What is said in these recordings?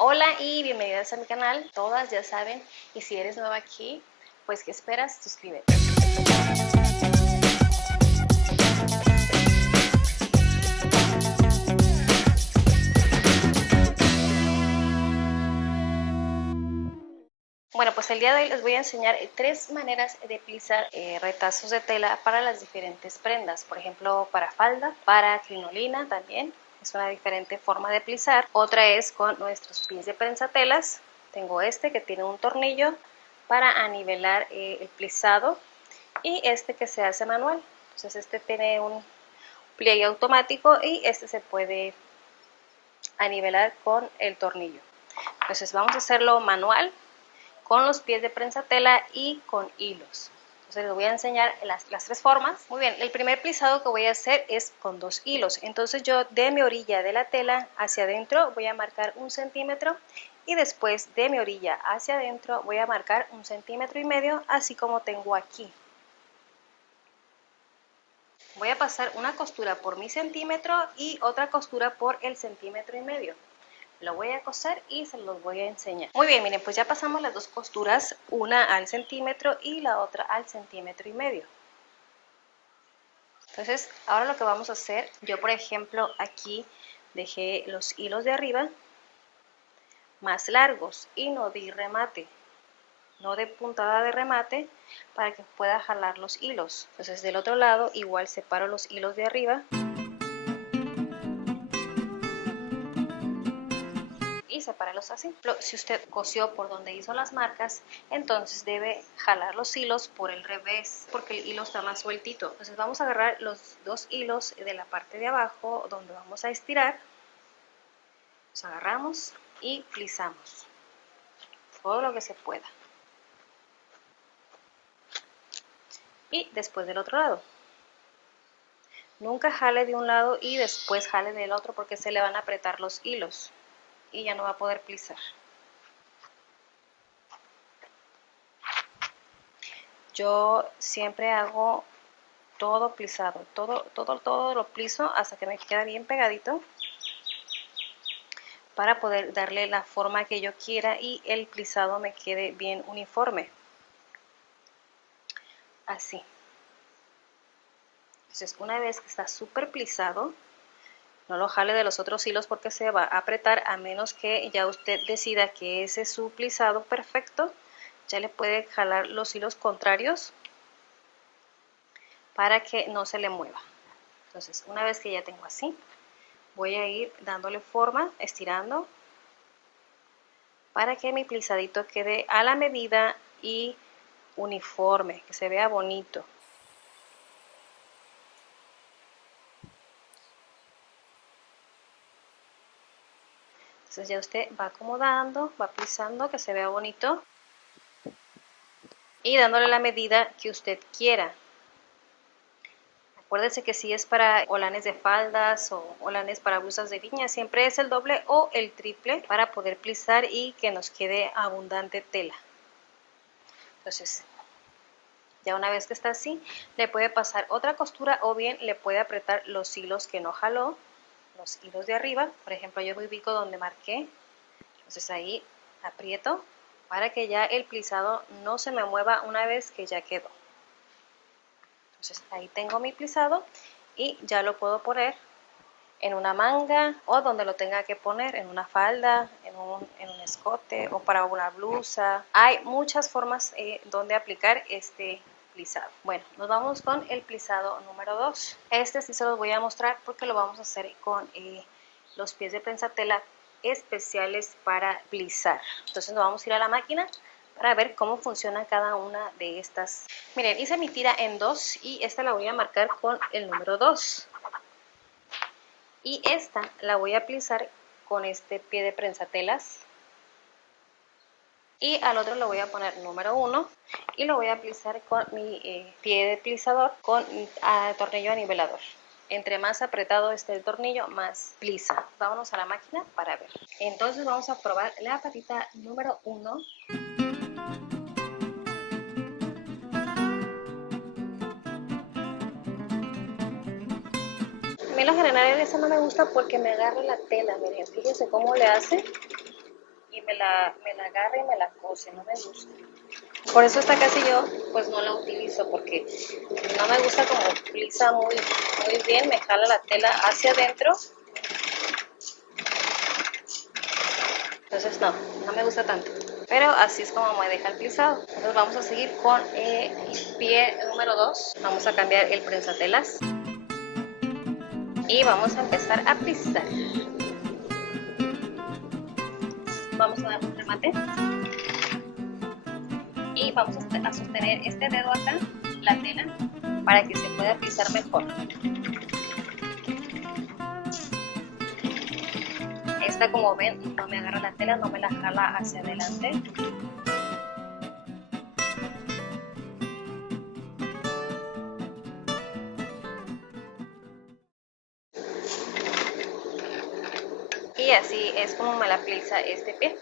Hola y bienvenidas a mi canal, todas ya saben, y si eres nueva aquí, pues ¿qué esperas? Suscríbete. Bueno, pues el día de hoy les voy a enseñar tres maneras de plisar retazos de tela para las diferentes prendas. Por ejemplo, para falda, para crinolina también. Es una diferente forma de plisar. Otra es con nuestros pies de prensatelas. Tengo este que tiene un tornillo para anivelar el plisado y este que se hace manual. Entonces este tiene un pliegue automático y este se puede anivelar con el tornillo. Entonces vamos a hacerlo manual con los pies de prensatela y con hilos. Entonces les voy a enseñar las tres formas. Muy bien, el primer plisado que voy a hacer es con 2 hilos. Entonces yo de mi orilla de la tela hacia adentro voy a marcar 1 centímetro y después de mi orilla hacia adentro voy a marcar 1,5 centímetros, así como tengo aquí. Voy a pasar una costura por mi centímetro y otra costura por el 1,5 centímetros. Lo voy a coser y se los voy a enseñar. Muy bien, miren, pues ya pasamos las dos costuras, una al centímetro y la otra al 1,5 centímetros. Entonces, ahora lo que vamos a hacer, yo por ejemplo aquí dejé los hilos de arriba más largos y no di remate, no de puntada de remate para que pueda jalar los hilos. Entonces del otro lado igual separo los hilos de arriba y sepárarlos así. Si usted cosió por donde hizo las marcas, entonces debe jalar los hilos por el revés, porque el hilo está más sueltito. Entonces vamos a agarrar los dos hilos de la parte de abajo donde vamos a estirar, los agarramos y plisamos todo lo que se pueda. Y después del otro lado. Nunca jale de un lado y después jale del otro porque se le van a apretar los hilos y ya no va a poder plisar. Yo siempre hago todo plisado, todo lo pliso hasta que me queda bien pegadito para poder darle la forma que yo quiera y el plisado me quede bien uniforme. Así. Entonces una vez que está súper plisado, no lo jale de los otros hilos porque se va a apretar, a menos que ya usted decida que ese es su plisado perfecto. Ya le puede jalar los hilos contrarios para que no se le mueva. Entonces una vez que ya tengo así, voy a ir dándole forma, estirando, para que mi plisadito quede a la medida y uniforme, que se vea bonito. Entonces ya usted va acomodando, va plisando, que se vea bonito y dándole la medida que usted quiera. Acuérdese que si es para holanes de faldas o holanes para blusas de viña, siempre es el doble o el triple para poder plisar y que nos quede abundante tela. Entonces, ya una vez que está así, le puede pasar otra costura o bien le puede apretar los hilos que no jaló, los hilos de arriba. Por ejemplo, yo me ubico donde marqué, entonces ahí aprieto para que ya el plisado no se me mueva una vez que ya quedó. Entonces ahí tengo mi plisado y ya lo puedo poner en una manga o donde lo tenga que poner, en una falda, en un escote o para una blusa. Hay muchas formas donde aplicar este plisado. Bueno, nos vamos con el plisado número 2. Este sí se los voy a mostrar porque lo vamos a hacer con los pies de prensatela especiales para plisar. Entonces nos vamos a ir a la máquina para ver cómo funciona cada una de estas. Miren, hice mi tira en 2 y esta la voy a marcar con el número 2. Y esta la voy a plisar con este pie de prensatelas. Y al otro le voy a poner número 1 y lo voy a plisar con mi pie de plisador con tornillo anivelador. Entre más apretado esté el tornillo, más plisa. Vámonos a la máquina para ver. Entonces vamos a probar la patita número 1. A mí en lo general esa no me gusta porque me agarra la tela, miren, fíjense cómo le hace. me la agarra y me la cose, no me gusta. Por eso esta casi yo pues no la utilizo, porque no me gusta como plisa muy bien, me jala la tela hacia adentro. Entonces no me gusta tanto. Pero así es como me deja el plisado. Entonces vamos a seguir con el pie número 2. Vamos a cambiar el prensatelas. Y vamos a empezar a plisar. Vamos a dar un remate. Y vamos a sostener este dedo acá, la tela, para que se pueda plisar mejor. Esta, como ven, no me agarra la tela, no me la jala hacia adelante. Y así es como me la plisa este pie.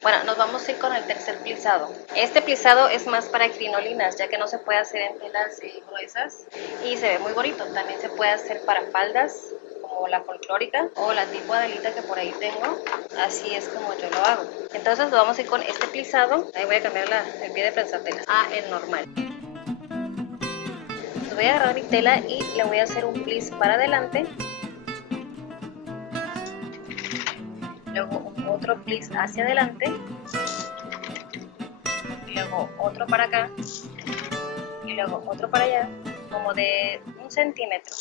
Bueno, nos vamos a ir con el tercer plisado. Este plisado es más para crinolinas, ya que no se puede hacer en telas gruesas y se ve muy bonito. También se puede hacer para faldas, como la folclórica o la tipo Adelita que por ahí tengo. Así es como yo lo hago. Entonces vamos a ir con este plisado. Ahí voy a cambiar el pie de prensatela a el normal. Entonces voy a agarrar mi tela y le voy a hacer un plis para adelante. Luego otro plis hacia adelante. Y luego otro para acá. Y luego otro para allá, como de 1 centímetro.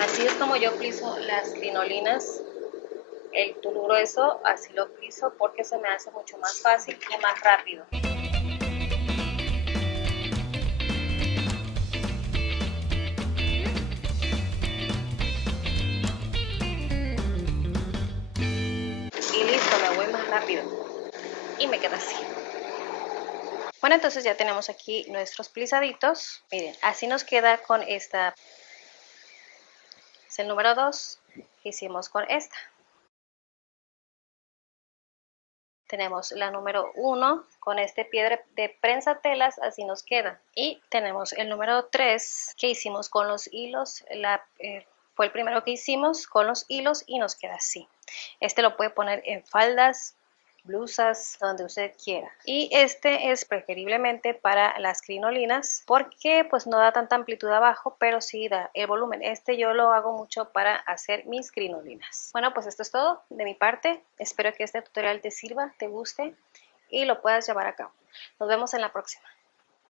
Así es como yo pliso las crinolinas. El tul grueso así lo pliso porque se me hace mucho más fácil y más rápido. Y listo, me voy más rápido. Y me queda así. Bueno, entonces ya tenemos aquí nuestros plisaditos. Miren, así nos queda con esta. Es el número 2 que hicimos con esta. Tenemos la número 1 con este pie de prensatelas, así nos queda. Y tenemos el número 3 que hicimos con los hilos. Fue el primero que hicimos con los hilos y nos queda así. Este lo puede poner en faldas, blusas, donde usted quiera. Y este es preferiblemente para las crinolinas porque pues no da tanta amplitud abajo, pero sí da el volumen. Este yo lo hago mucho para hacer mis crinolinas. Bueno, pues esto es todo de mi parte. Espero que este tutorial te sirva, te guste y lo puedas llevar a cabo. Nos vemos en la próxima.